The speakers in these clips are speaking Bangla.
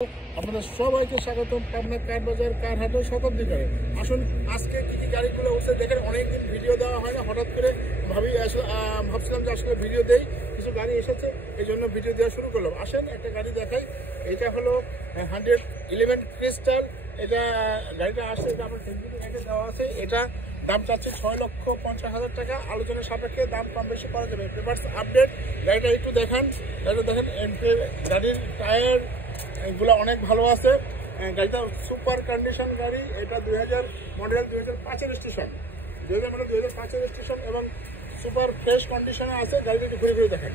আপনাদের সবাইকে স্বাগতম পাবনা কার বাজার কার হাটের শতাব্দী করে। আসুন আজকে কি কি গাড়িগুলো উঠছে দেখেন। অনেকদিন ভিডিও দেওয়া হয় না, হঠাৎ করে ভাবছিলাম যে আসলে ভিডিও দেই, কিছু গাড়ি এসেছে এই জন্য ভিডিও দেওয়া শুরু করলাম। আসেন একটা গাড়ি দেখাই। এটা হলো 111 ক্রিস্টাল। এটা গাড়িটা আসছে, এটা আমার ফেসবুকে দেওয়া আছে। এটা দাম চাচ্ছে 6,50,000 টাকা। আলোচনার সাপেক্ষে দাম কম বেশি করা যাবে। Papers update. গাড়িটা একটু দেখান। গাড়ির টায়ার এগুলো অনেক ভালো আছে। গাড়িটা সুপার কন্ডিশন গাড়ি। এটা 2000 মডেল, 2005 রেজিস্ট্রেশন, 2000 মডেল, 2005 রেজিস্ট্রেশন এবং সুপার ফ্রেশ কন্ডিশনে আছে। গাড়িটা একটু ঘুরে ঘুরে দেখেন।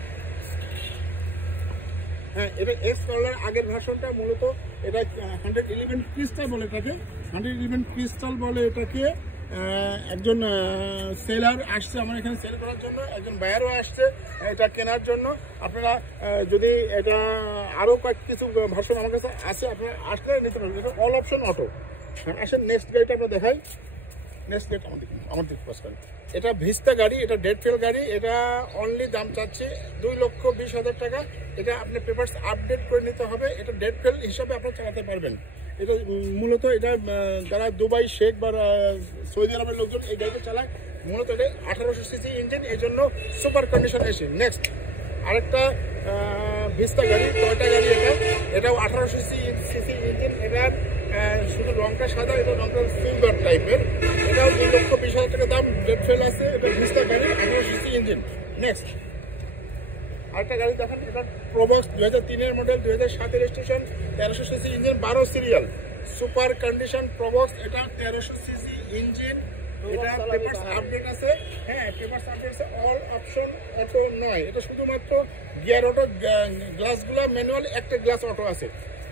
হ্যাঁ, এটা এক্স করলার আগের ভার্সনটা। মূলত এটা 111 ক্রিস্টাল বলে এটাকে। 111 ক্রিস্টাল বলে এটাকে। একজন সেলার আসছে আমার এখানে সেল করার জন্য, একজন বায়ারও আসছে এটা কেনার জন্য। আপনারা যদি এটা আরও কিছু ভার্সন আমার কাছে আছে, আপনারা আসলে নিতে পারবেন। এটা অল অপশন অটো। আসেন নেক্সট গাড়িটা আমরা দেখাই। নেক্সট গাড়ি আমাদের পাস করেন। এটা ভিস্তা গাড়ি, এটা ডেট ফেল গাড়ি। এটা অনলি দাম চাচ্ছে 2,20,000 টাকা। এটা আপনার পেপারস আপডেট করে নিতে হবে। এটা ডেট ফেল হিসাবে আপনারা চালাতে পারবেন। এটা মূলত এটা যারা দুবাই, শেখ বা সৌদি আরবের লোকজন এই গাড়িটা চালায়। মূলত এটা 1800 সিসি ইঞ্জিন, এই জন্য সুপার কন্ডিশন এসে। নেক্সট আরেকটা ভিস্তা গাড়ি, টয়োটা গাড়ি। এটাও 1800 সিসি ইঞ্জিন। এটার শুধু রংটা সাদা, এটা রংটা সিলভার টাইপের। এটাও 2,20,000 টাকা দাম। ডেট ফেল আছে। এটা ভিস্তা গাড়ি, 1800 সিসি ইঞ্জিন। নেক্সট আরেকটা গাড়ি দেখেন। এটা Probox 2003 model, 2007 registration, 1300 CC engine, 12 serial, super condition Probox. এটা 1300 সিসি ইঞ্জিন। এটা পেপারস আপডেট আছে। হ্যাঁ, পেপারস আপডেট আছে। অল অপশন অটো নয়, এটা শুধুমাত্র গিয়ার অটো। গ্লাসগুলো ম্যানুয়াল, একটা গ্লাস অটো আছে।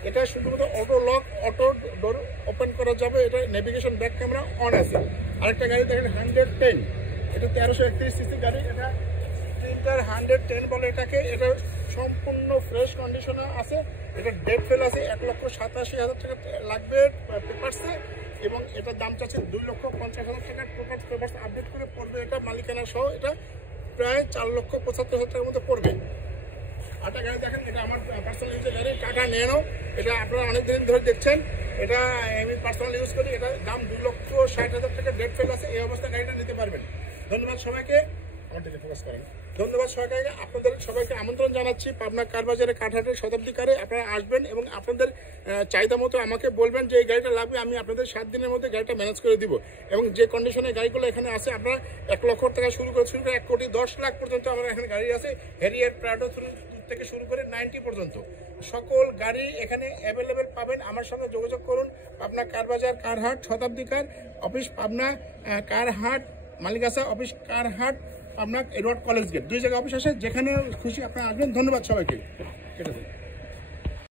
এটা শুধুমাত্র auto lock, auto door open করা যাবে। এটা নেভিগেশন ব্যাক ক্যামেরা অন আছে। আরেকটা গাড়ি দেখেন 110। এটা 1331 সিসি গাড়ি। এটা 110 বলে এটাকে। এটা সম্পূর্ণ ফ্রেশ কন্ডিশনে আছে। এটা ডেট ফেল আছে। 1,87,000 টাকা লাগবে পেপারসে এবং এটার দাম চাচ্ছে 2,50,000 টাকা। টোটাল পেপারস আপডেট করে পড়বে এটা মালিকানা সহ। এটা প্রায় 4,75,000 টাকার মধ্যে পড়বে। আরেকটা গাড়ি দেখেন। এটা আমার পার্সোনাল ইউজের গাড়ি, টাটা ন্যানো। এটা আপনারা অনেক দিন ধরে দেখছেন। এটা আমি পার্সোনাল ইউজ করি। এটা দাম 2,60,000 টাকা। ডেট ফেল আছে। এই অবস্থায় গাড়িটা নিতে পারবেন। ধন্যবাদ সবাইকে। ধন্যবাদ সবাইকে। আপনাদের সবাইকে আমন্ত্রণ জানাচ্ছি পাবনা কার বাজারে কাঠহাটের শতাব্দী কারে। আপনারা আসবেন এবং আপনাদের চাহিদা মতো আমাকে বলবেন যে এই গাড়িটা লাগবে। আমি আপনাদের 7 দিনের মধ্যে গাড়িটা ম্যানেজ করে দিব। এবং যে কন্ডিশনে গাড়িগুলো এখানে আছে, আপনারা 1 লক্ষ টাকা শুরু করে 1,10,00,000 পর্যন্ত আমার এখানে গাড়ি আছে। হ্যারিয়ার প্রাডো থেকে শুরু করে 90 পর্যন্ত সকল গাড়ি এখানে অ্যাভেলেবেল পাবেন। আমার সঙ্গে যোগাযোগ করুন। পাবনা কার বাজার কারহাট শতাব্দী কার অফিস, পাবনা কারহাট মালিকাসা অফিস, কারহাট পাবনা এডওয়ার্ড কলেজ গেট, 2 জায়গায় অফিস আছে। যেখানে খুশি আপনারা আসবেন। ধন্যবাদ সবাইকে। কেটে দিন।